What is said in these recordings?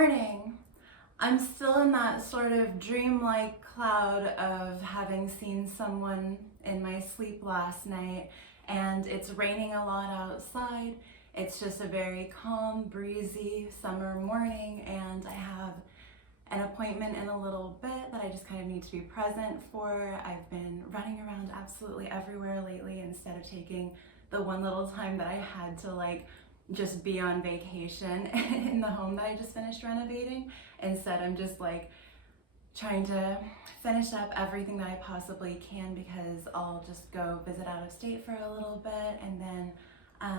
morning. I'm still in that sort of dreamlike cloud of having seen someone in my sleep last night, and it's raining a lot outside. It's just a very calm, breezy summer morning, and I have an appointment in a little bit that I just kind of need to be present for. I've been running around absolutely everywhere lately instead of taking the one little time that I had to just be on vacation in the home that I just finished renovating. Instead, I'm just trying to finish up everything that I possibly can, because I'll just go visit out of state for a little bit and then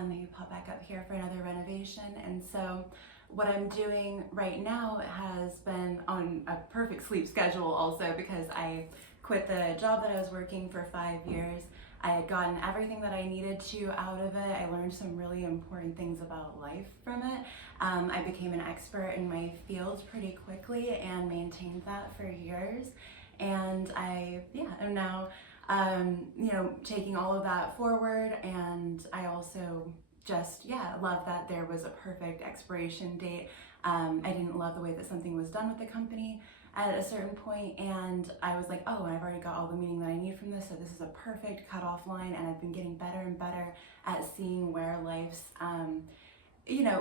maybe pop back up here for another renovation. And so what I'm doing right now has been on a perfect sleep schedule also, because I quit the job that I was working for 5 years. I had gotten everything that I needed to out of it. I learned some really important things about life from it. I became an expert in my field pretty quickly and maintained that for years. And I am now taking all of that forward. And I also just love that there was a perfect expiration date. I didn't love the way that something was done with the company at a certain point, and I was like, oh, I've already got all the meaning that I need from this, so this is a perfect cutoff line. And I've been getting better and better at seeing where life's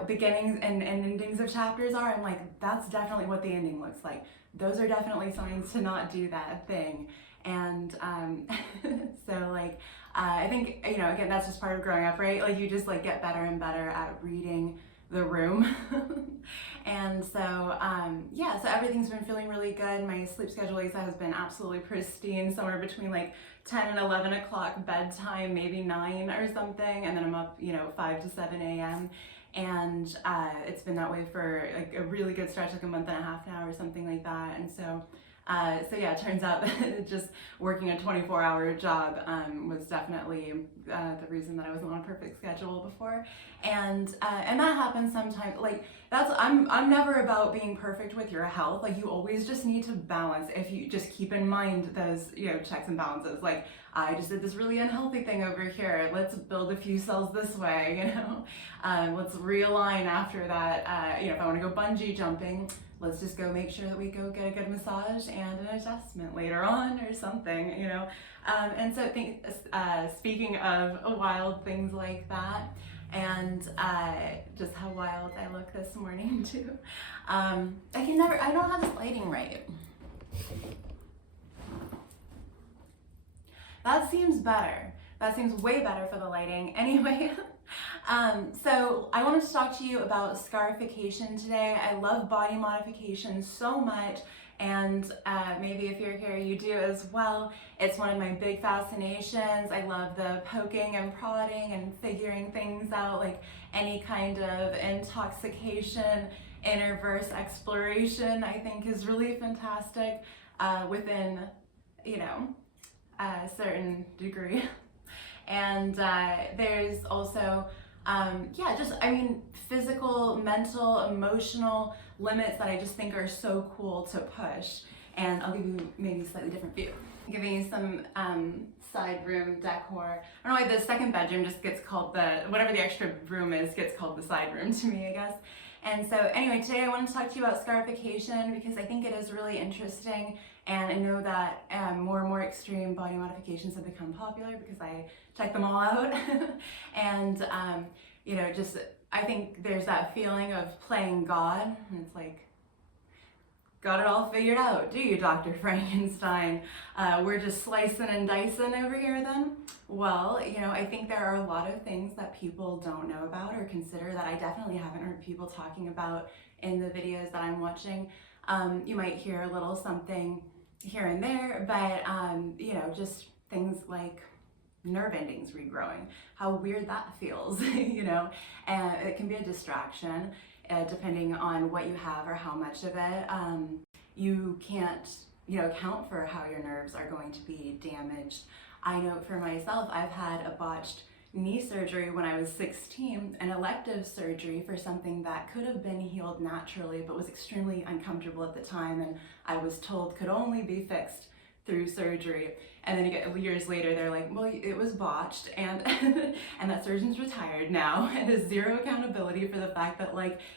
beginnings and endings of chapters are. I'm like, that's definitely what the ending looks like. Those are definitely signs to not do that thing. And I think, again, that's just part of growing up, right? You just get better and better at reading the room. And so so everything's been feeling really good. My sleep schedule, Lisa, has been absolutely pristine, somewhere between 10 and 11 o'clock bedtime, maybe 9 or something, and then I'm up 5 to 7 a.m. and it's been that way for a really good stretch, a month and a half now or something like that. And so it turns out that just working a 24-hour job was definitely the reason that I wasn't on a perfect schedule before. And that happens sometimes. I'm never about being perfect with your health. You always just need to balance. If you just keep in mind those checks and balances. I just did this really unhealthy thing over here. Let's build a few cells this way. Let's realign after that. If I want to go bungee jumping, let's just go make sure that we go get a good massage and an adjustment later on or something, And so I think, speaking of wild things like that, and just how wild I look this morning too. I don't have this lighting right. That seems better. That seems way better for the lighting. Anyway, so I wanted to talk to you about scarification today. I love body modification so much, and maybe if you're here, you do as well. It's one of my big fascinations. I love the poking and prodding and figuring things out, any kind of intoxication, inner verse exploration, I think is really fantastic within, a certain degree. And there's also, physical, mental, emotional limits that I just think are so cool to push. And I'll give you maybe a slightly different view. I'm giving you some side room decor. I don't know why the second bedroom just gets called whatever the extra room is gets called the side room to me, I guess. And so anyway, today I want to talk to you about scarification because I think it is really interesting, and I know that more and more extreme body modifications have become popular because I check them all out. And I think there's that feeling of playing God, and it's got it all figured out, do you, Dr. Frankenstein? We're just slicing and dicing over here then? Well, I think there are a lot of things that people don't know about or consider that I definitely haven't heard people talking about in the videos that I'm watching. You might hear a little something here and there, but just things like nerve endings regrowing, how weird that feels, and it can be a distraction. Depending on what you have or how much of it, you can't, account for how your nerves are going to be damaged. I know for myself, I've had a botched knee surgery when I was 16, an elective surgery for something that could have been healed naturally, but was extremely uncomfortable at the time, and I was told could only be fixed through surgery. And then years later, they're like, well, it was botched, and and that surgeon's retired now, and there's zero accountability for the fact that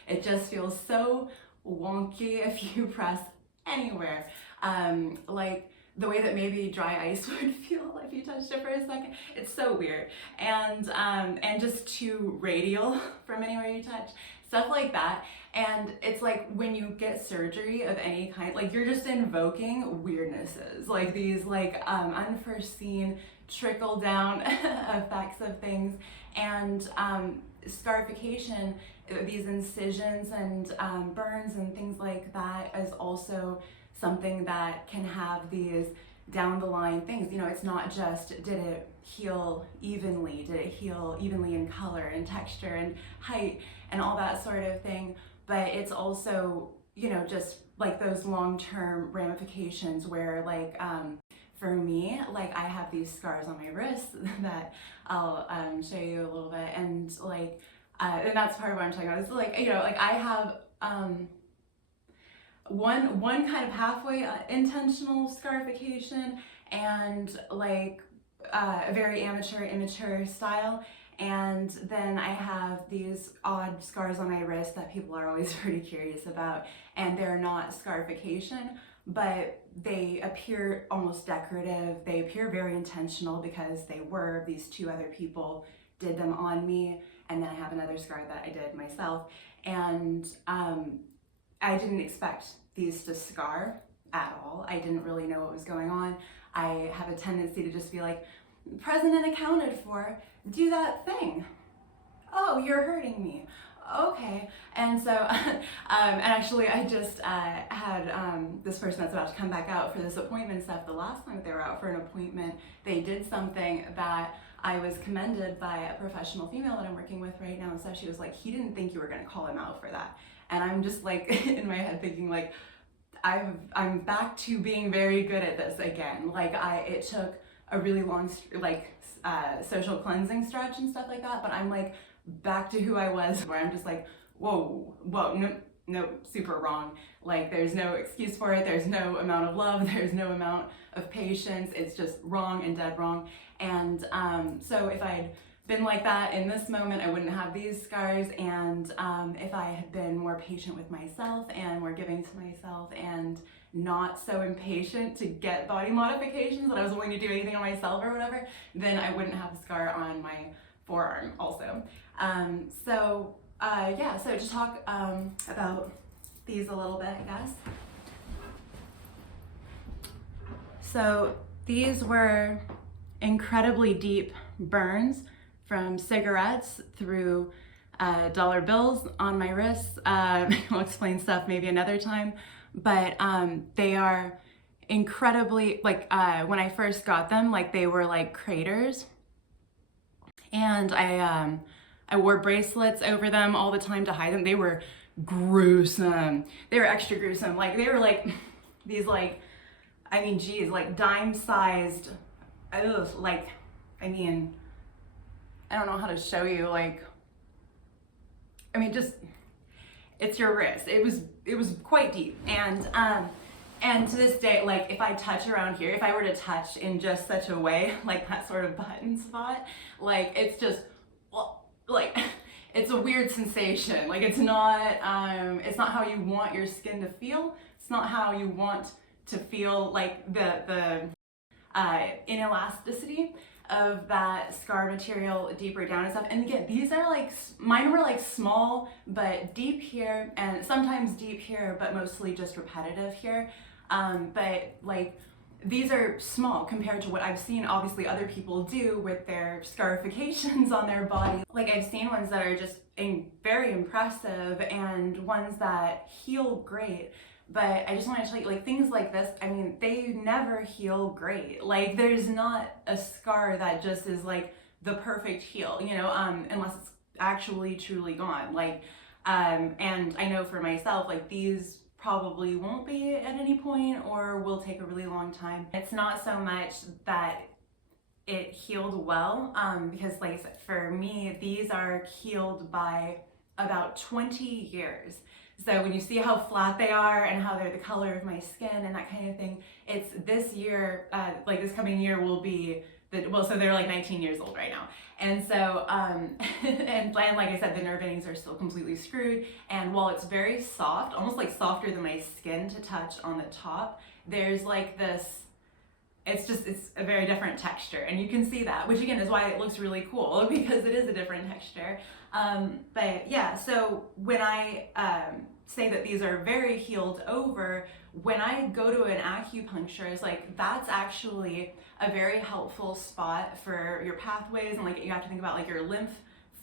it just feels so wonky if you press anywhere. Like the way that maybe dry ice would feel if you touched it for a second. It's so weird. And just too radial from anywhere you touch, stuff like that. And it's like when you get surgery of any kind, like you're just invoking weirdnesses, like these like unforeseen trickle down effects of things. And scarification, these incisions and burns and things like that, is also something that can have these down the line things. You know, it's not just did it heal evenly, did it heal evenly in color and texture and height and all that sort of thing, but it's also, you know, just like those long-term ramifications where like for me, like I have these scars on my wrists that I'll show you a little bit, and like and that's part of what I'm talking about. It's like, you know, like I have one kind of halfway intentional scarification and like a very amateur, immature style. And then I have these odd scars on my wrist that people are always pretty curious about, and they're not scarification, but they appear almost decorative. They appear very intentional because they were, these two other people did them on me, and then I have another scar that I did myself. And I didn't expect these to scar at all. I didn't really know what was going on. I have a tendency to just be like, present and accounted for, do that thing. Oh, you're hurting me. Okay. And so, and actually I just had this person that's about to come back out for this appointment stuff. The last time that they were out for an appointment, they did something that I was commended by a professional female that I'm working with right now. And so she was like, he didn't think you were gonna call him out for that. And I'm just like in my head thinking like, I'm back to being very good at this again. Like it took a really long like social cleansing stretch and stuff like that, but I'm like back to who I was, where I'm just like, whoa, no, super wrong. Like there's no excuse for it. There's no amount of love. There's no amount of patience. It's just wrong and dead wrong. And so if I'd been like that in this moment, I wouldn't have these scars. And if I had been more patient with myself and more giving to myself and not so impatient to get body modifications that I was willing to do anything on myself or whatever, then I wouldn't have a scar on my forearm also. So to talk about these a little bit, I guess. So these were incredibly deep burns from cigarettes through dollar bills on my wrists. I'll explain stuff maybe another time, but they are incredibly, like when I first got them, like they were like craters, and I wore bracelets over them all the time to hide them. They were gruesome. They were extra gruesome. Like they were like these, like, I mean, geez, like dime-sized, like, I mean, I don't know how to show you, like, I mean, just, it's your wrist. It was quite deep. And to this day, like if I touch around here, if I were to touch in just such a way, like that sort of button spot, like it's just, like, it's a weird sensation. Like it's not how you want your skin to feel. It's not how you want to feel, like the inelasticity of that scar material deeper down and stuff. And again, these are like, mine were like small but deep here, and sometimes deep here, but mostly just repetitive here. But like these are small compared to what I've seen obviously other people do with their scarifications on their body. Like I've seen ones that are just very impressive and ones that heal great. But I just want to tell you, like, things like this, I mean, they never heal great. Like, there's not a scar that just is like the perfect heal, you know, unless it's actually truly gone. Like, and I know for myself, like, these probably won't be at any point or will take a really long time. It's not so much that it healed well, because like I said, for me, these are healed by about 20 years. So when you see how flat they are and how they're the color of my skin and that kind of thing, it's this year, like this coming year will be well, so they're like 19 years old right now. And so, and like I said, the nerve endings are still completely screwed. And while it's very soft, almost like softer than my skin to touch on the top, there's like this, it's a very different texture. And you can see that, which again is why it looks really cool, because it is a different texture. But yeah, so when I say that these are very healed over, when I go to an acupuncturist, like that's actually a very helpful spot for your pathways, and like you have to think about like your lymph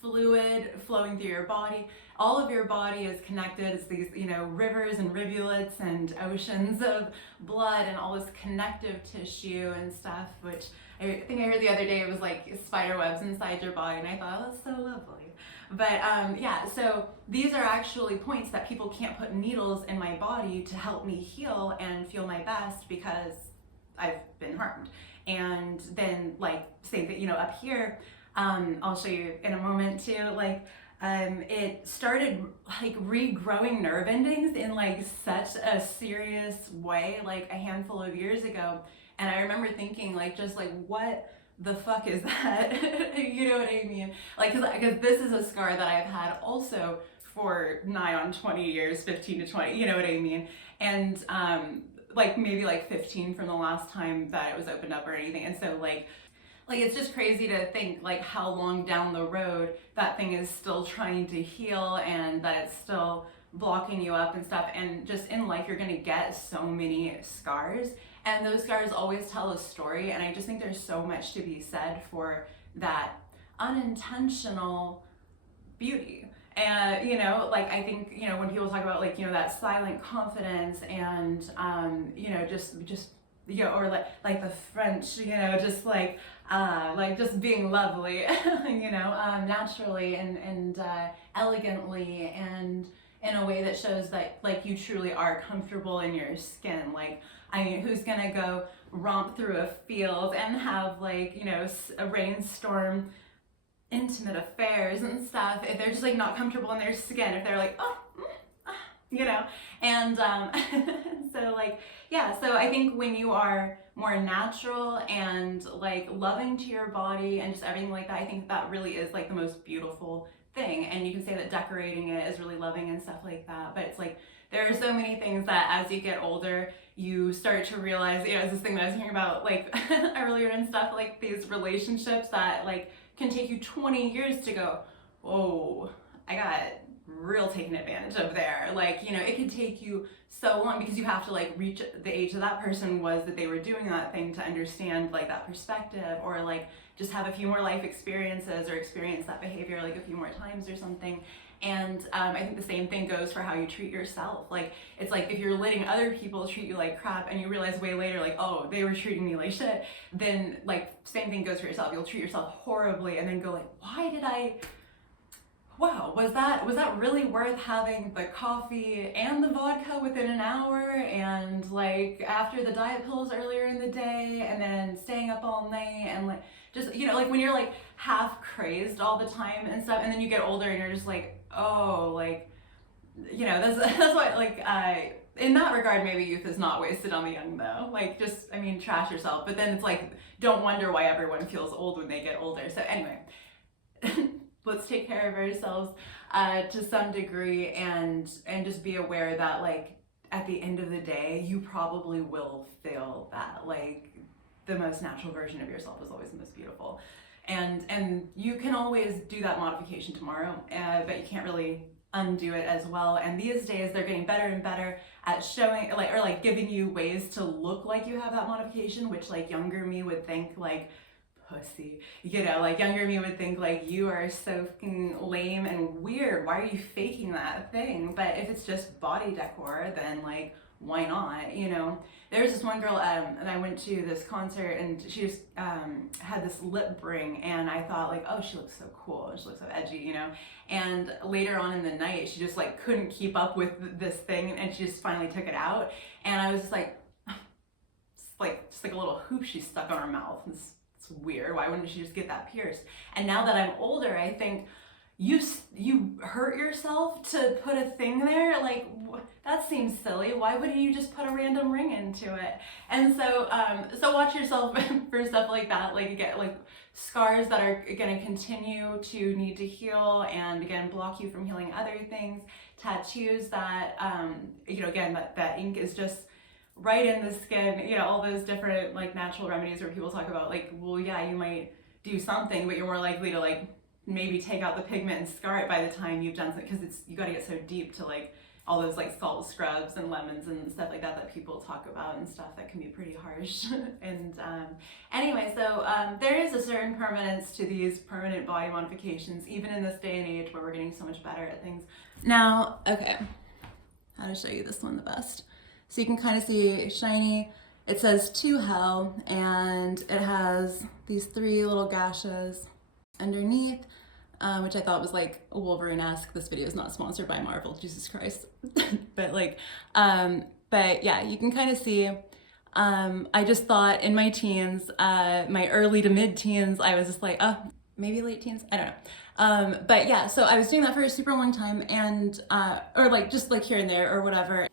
fluid flowing through your body. All of your body is connected. It's these, you know, rivers and rivulets and oceans of blood and all this connective tissue and stuff, which I think I heard the other day, it was like spider webs inside your body, and I thought, oh, that's so lovely. But yeah, so these are actually points that people can't put needles in my body to help me heal and feel my best because I've been harmed. And then like say that, you know, up here, I'll show you in a moment too, like it started like regrowing nerve endings in like such a serious way, like a handful of years ago. And I remember thinking like, just like, what the fuck is that? You know what I mean? Like, cause this is a scar that I've had also for nigh on 20 years, 15 to 20, you know what I mean? And like maybe like 15 from the last time that it was opened up or anything. And so like it's just crazy to think like how long down the road that thing is still trying to heal and that it's still blocking you up and stuff. And just in life, you're gonna get so many scars, and those scars always tell a story. And I just think there's so much to be said for that unintentional beauty. And, you know, like, I think, you know, when people talk about like, you know, that silent confidence and, you know, just, you know, or like the French, you know, just like just being lovely, you know, naturally and elegantly and in a way that shows that like you truly are comfortable in your skin. Like, I mean, who's gonna go romp through a field and have like, you know, a rainstorm intimate affairs and stuff if they're just like not comfortable in their skin, if they're like, oh, you know? And so like, yeah, so I think when you are more natural and like loving to your body and just everything like that, I think that really is like the most beautiful thing. And you can say that decorating it is really loving and stuff like that, but it's like there are so many things that as you get older you start to realize, you know, it's this thing that I was hearing about like earlier and stuff, like these relationships that like can take you 20 years to go, oh, I got real taken advantage of there. Like, you know, it could take you so long because you have to like reach the age that that person was that they were doing that thing to understand like that perspective, or like just have a few more life experiences or experience that behavior like a few more times or something. And I think the same thing goes for how you treat yourself. Like, it's like if you're letting other people treat you like crap and you realize way later like, oh, they were treating me like shit, then like same thing goes for yourself. You'll treat yourself horribly and then go like, why did I, wow, was that really worth having the coffee and the vodka within an hour, and like after the diet pills earlier in the day, and then staying up all night, and like just, you know, like when you're like half crazed all the time and stuff, and then you get older and you're just like, oh, like, you know, that's why like in that regard maybe youth is not wasted on the young though. Like, just, I mean, trash yourself, but then it's like, don't wonder why everyone feels old when they get older. So anyway, let's take care of ourselves to some degree, and just be aware that like at the end of the day you probably will feel that like the most natural version of yourself is always the most beautiful, and you can always do that modification tomorrow, but you can't really undo it as well. And these days they're getting better and better at showing like, or like giving you ways to look like you have that modification, which like younger me would think like, pussy, you know, like younger me would think like, you are so fucking lame and weird, why are you faking that thing? But if it's just body decor, then like, why not, you know? There's this one girl and I went to this concert, and she just had this lip ring, and I thought like, oh, she looks so cool, she looks so edgy, you know? And later on in the night she just like couldn't keep up with this thing, and she just finally took it out, and I was just like just like a little hoop she stuck on her mouth. It's weird, why wouldn't she just get that pierced? And now that I'm older, I think, you hurt yourself to put a thing there? Like, that seems silly. Why wouldn't you just put a random ring into it? And so so watch yourself for stuff like that. Like, get like scars that are going to continue to need to heal and again block you from healing other things. Tattoos that you know, again, that ink is just right in the skin. You know, all those different like natural remedies where people talk about like, well, yeah, you might do something, but you're more likely to like maybe take out the pigment and scar it by the time you've done something, because it's, you got to get so deep to like all those like salt scrubs and lemons and stuff like that that people talk about and stuff that can be pretty harsh. And anyway, so there is a certain permanence to these permanent body modifications, even in this day and age where we're getting so much better at things. Now, okay, how to show you this one the best. So you can kind of see shiny. It says "To Hell," and it has these 3 little gashes underneath, which I thought was like a Wolverine-esque. This video is not sponsored by Marvel, Jesus Christ. But like, but yeah, you can kind of see, I just thought in my teens, my early to mid-teens, I was just like, oh, maybe late teens, I don't know. But yeah, so I was doing that for a super long time, and, or like, just like here and there or whatever.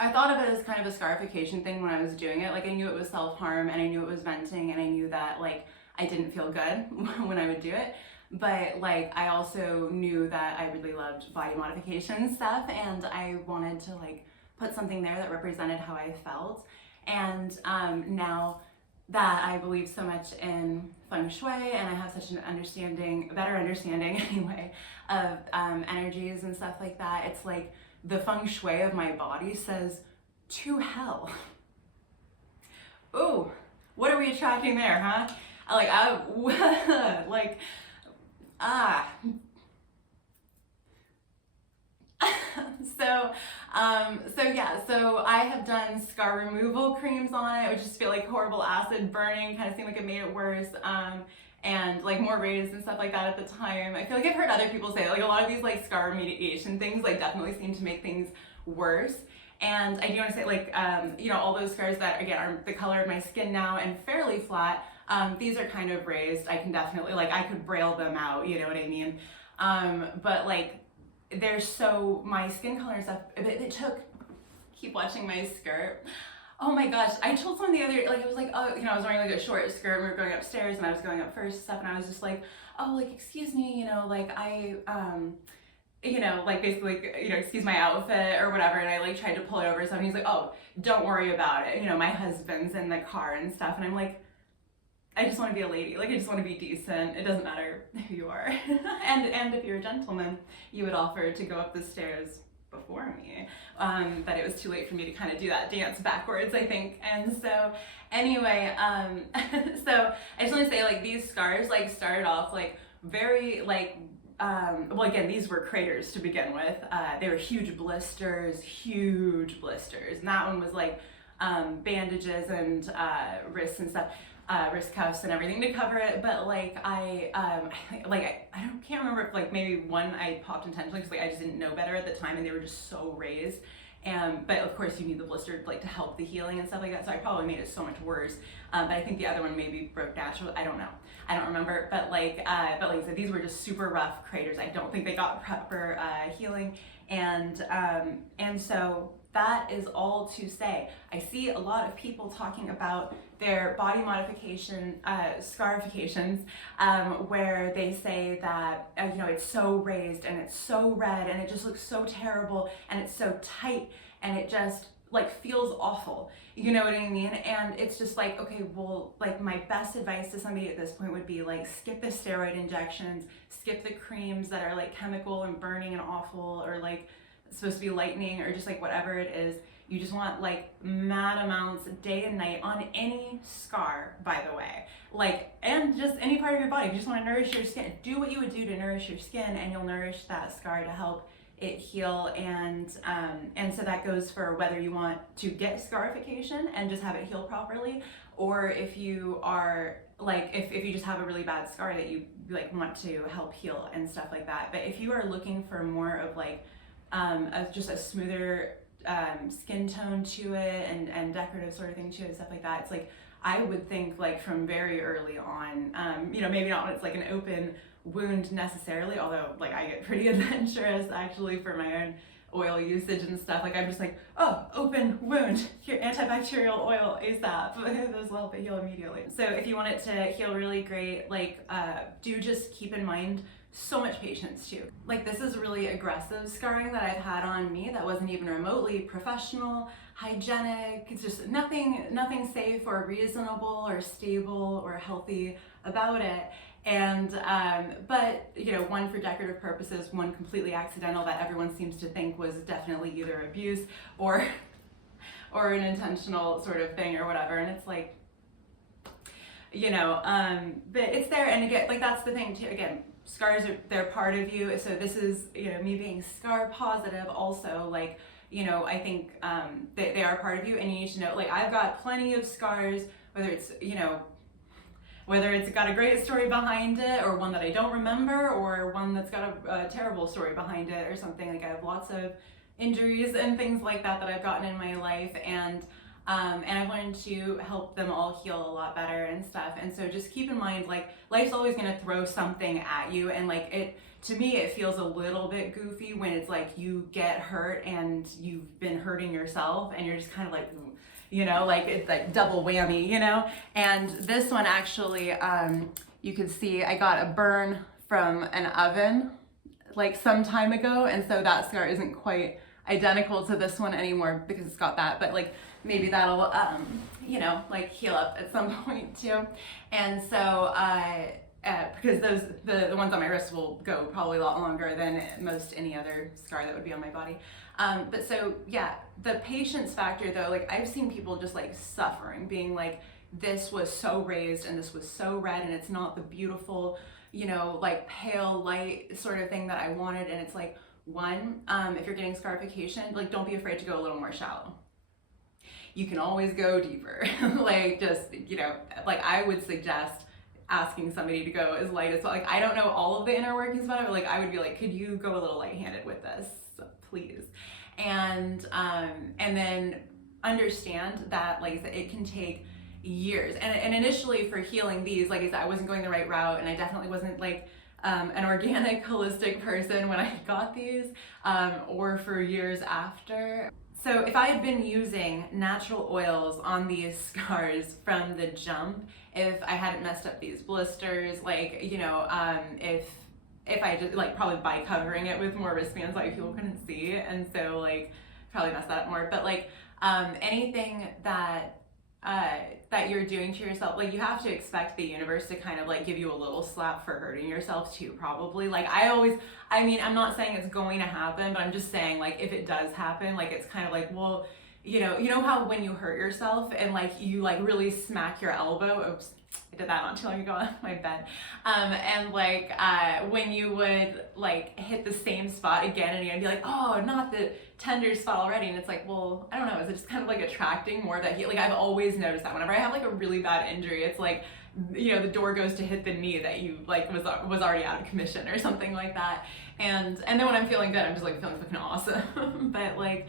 I thought of it as kind of a scarification thing when I was doing it. Like, I knew it was self-harm, and I knew it was venting, and I knew that like I didn't feel good when I would do it. But like, I also knew that I really loved body modification stuff, and I wanted to like put something there that represented how I felt. And now that I believe so much in feng shui, and I have such an better understanding anyway, of energies and stuff like that, it's like the feng shui of my body says "To hell." Ooh, what are we attracting there, huh? Like, so yeah, so I have done scar removal creams on it, which just feel like horrible acid burning, kind of seemed like it made it worse, and like more raised and stuff like that at the time. I feel like I've heard other people say like a lot of these like scar remediation things like definitely seem to make things worse. And I do want to say, like, you know, all those scars that again are the color of my skin now and fairly flat, these are kind of raised. I can definitely, like, I could braille them out, you know what I mean? But like, there's so, my skin color and stuff, it took, keep watching my skirt. Oh my gosh, I told someone the other, like, it was like, oh, you know, I was wearing like a short skirt and we were going upstairs and I was going up first and stuff, and I was just like, oh, like, excuse me, you know, like, you know, like basically, like, you know, excuse my outfit or whatever, and I like tried to pull it over or something. He's like, oh, don't worry about it. You know, my husband's in the car and stuff, and I'm like, I just want to be a lady. Like, I just want to be decent. It doesn't matter who you are. and if you're a gentleman, you would offer to go up the stairs before me. But it was too late for me to kind of do that dance backwards, I think. And so anyway, so I just want to say, like, these scars like started off like very like, well, again, these were craters to begin with. They were huge blisters, and that one was like bandages and wrists and stuff, wrist cuffs and everything to cover it. But like, I can't remember if like maybe one I popped intentionally because like I just didn't know better at the time, and they were just so raised. But of course you need the blister like to help the healing and stuff like that, so I probably made it so much worse. But I think the other one maybe broke naturally. I don't know. I don't remember. But like I said, these were just super rough craters. I don't think they got proper healing. And so that is all to say. I see a lot of people talking about their body modification scarifications, where they say that you know, it's so raised and it's so red and it just looks so terrible and it's so tight and it just like feels awful, you know what I mean? And it's just like, okay, well, like my best advice to somebody at this point would be like, skip the steroid injections, skip the creams that are like chemical and burning and awful, or like supposed to be lightening, or just like whatever it is. You just want like mad amounts day and night on any scar, by the way, like, and just any part of your body. If you just want to nourish your skin, do what you would do to nourish your skin, and you'll nourish that scar to help it heal. And so that goes for whether you want to get scarification and just have it heal properly, or if you are like, if you just have a really bad scar that you like want to help heal and stuff like that. But if you are looking for more of like just a smoother skin tone to it and decorative sort of thing to it and stuff like that, it's like, I would think like from very early on, you know, maybe not when it's like an open wound necessarily, although like I get pretty adventurous actually for my own oil usage and stuff. Like I'm just like, oh, open wound, here, antibacterial oil ASAP. Those will help it heal immediately. So if you want it to heal really great, like do just keep in mind so much patience too. Like this is really aggressive scarring that I've had on me that wasn't even remotely professional, hygienic. It's just nothing safe or reasonable or stable or healthy about it. And but you know, one for decorative purposes, one completely accidental that everyone seems to think was definitely either abuse or an intentional sort of thing or whatever. And it's like, you know, but it's there. And again, like that's the thing too. Again, scars are, they're part of you. So this is, you know, me being scar positive also, like, you know, I think they are part of you, and you need to know, like I've got plenty of scars, whether it's, you know, whether it's got a great story behind it or one that I don't remember or one that's got a terrible story behind it or something. Like I have lots of injuries and things like that I've gotten in my life, and I've learned to help them all heal a lot better and stuff. And so just keep in mind, like life's always gonna throw something at you, and like it, to me, it feels a little bit goofy when it's like you get hurt and you've been hurting yourself and you're just kind of like, you know, like it's like double whammy, you know? And this one actually, you can see I got a burn from an oven like some time ago. And so that scar isn't quite identical to this one anymore because it's got that, but like maybe that'll, you know, like heal up at some point too. And so, because the ones on my wrist will go probably a lot longer than most any other scar that would be on my body. But so yeah, the patience factor though, like I've seen people just like suffering, being like, this was so raised and this was so red and it's not the beautiful, you know, like pale light sort of thing that I wanted. And it's like, one, if you're getting scarification, like don't be afraid to go a little more shallow. You can always go deeper. Like just, you know, like I would suggest asking somebody to go as light as well. Like I don't know all of the inner workings about it, but like I would be like, could you go a little light-handed with this, please? And then understand that, like I said, it can take years. And initially for healing these, like I said, I wasn't going the right route, and I definitely wasn't like an organic, holistic person when I got these, or for years after. So if I had been using natural oils on these scars from the jump, if I hadn't messed up these blisters, like, you know, if I just, like, probably by covering it with more wristbands, like people couldn't see, and so like probably messed that up more. But like anything that you're doing to yourself, like you have to expect the universe to kind of like give you a little slap for hurting yourself too, probably. Like I mean, I'm not saying it's going to happen, but I'm just saying, like, if it does happen, like it's kind of like, well, you know how when you hurt yourself and like you like really smack your elbow, oops, I did that not too long ago on my bed, and like when you would like hit the same spot again and you'd be like, oh, not the tender spot already, and it's like, well, I don't know, is it just kind of like attracting more of that heat? Like I've always noticed that whenever I have like a really bad injury, it's like, you know, the door goes to hit the knee that you like was already out of commission or something like that. And then when I'm feeling good, I'm just like feeling fucking awesome. But like,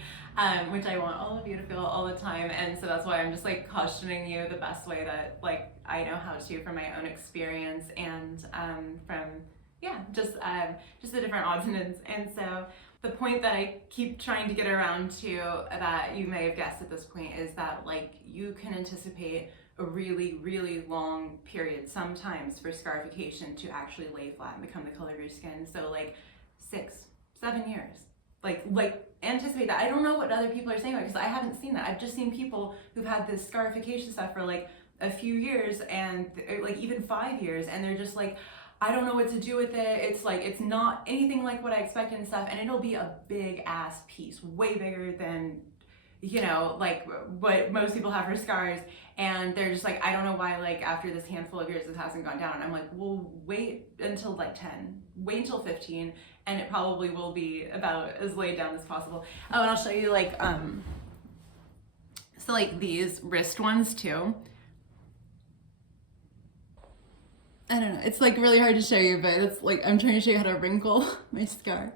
which I want all of you to feel all the time. And so that's why I'm just like cautioning you the best way that like I know how to from my own experience, and from, yeah, just the different odds and ends. And so the point that I keep trying to get around to, that you may have guessed at this point, is that like you can anticipate a really, really long period sometimes for scarification to actually lay flat and become the color of your skin. So like 6-7 years, like anticipate that. I don't know what other people are saying, because I haven't seen that. I've just seen people who've had this scarification stuff for like a few years, and like even 5 years, and they're just like, I don't know what to do with it. It's like, it's not anything like what I expected and stuff, and it'll be a big ass piece, way bigger than, you know, like what most people have for scars. And they're just like, I don't know why, like after this handful of years this hasn't gone down. And I'm like, well, wait until like 10, wait until 15, and it probably will be about as laid down as possible. Oh, and I'll show you like, so like these wrist ones too. I don't know, it's like really hard to show you, but it's like, I'm trying to show you how to wrinkle my scar.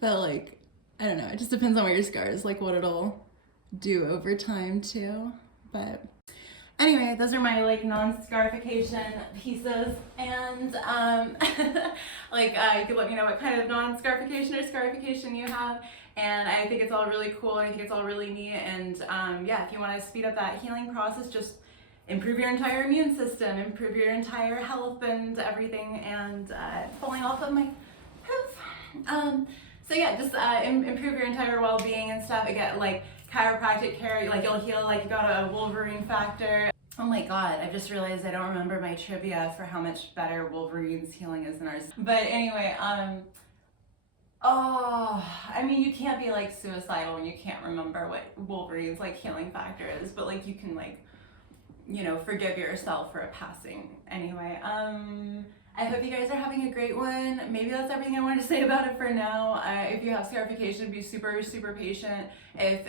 But like, I don't know, it just depends on what your scar is, like what it'll do over time too. But Anyway, those are my like non-scarification pieces, and like you could let me know what kind of non-scarification or scarification you have, and I think it's all really cool, and I think it's all really neat, and yeah, if you want to speed up that healing process, just improve your entire immune system, improve your entire health and everything, and falling off of my poof. So yeah, just improve your entire well-being and stuff. Again, like chiropractic care, like you'll heal, like you got a Wolverine factor. Oh my god, I just realized I don't remember my trivia for how much better Wolverine's healing is than ours. But anyway, oh, I mean, you can't be like suicidal when you can't remember what Wolverine's like healing factor is, but like you can like, you know, forgive yourself for a passing. Anyway, I hope you guys are having a great one. Maybe that's everything I wanted to say about it for now. If you have scarification, be super, super patient. If,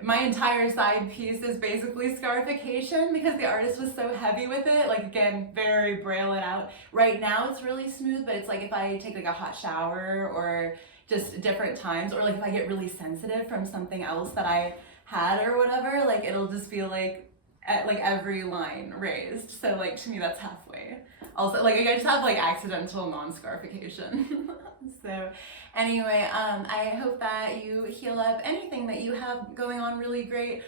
my entire side piece is basically scarification because the artist was so heavy with it. Like, again, very braille it out. Right now it's really smooth, but it's like if I take like a hot shower or just different times, or like if I get really sensitive from something else that I had or whatever, like it'll just feel like at like every line raised. So like to me that's halfway. Also, like I just have like accidental non-scarification. So anyway, I hope that you heal up anything that you have going on really great.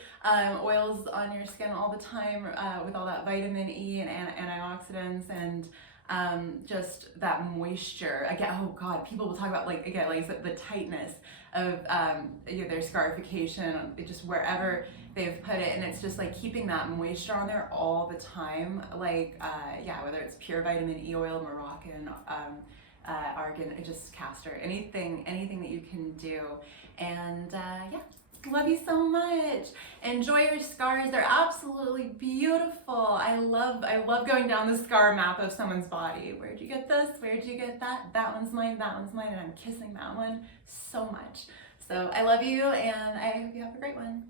Oils on your skin all the time with all that vitamin E and antioxidants, and just that moisture. Again, oh god, people will talk about like, again, like I said, the tightness of their scarification, just wherever they've put it, and it's just like keeping that moisture on there all the time. Like yeah, whether it's pure vitamin E oil, Moroccan, argan, just castor, anything that you can do. And yeah, love you so much. Enjoy your scars. They're absolutely beautiful. I love going down the scar map of someone's body. Where'd you get this? Where'd you get that? That one's mine, and I'm kissing that one so much. So I love you, and I hope you have a great one.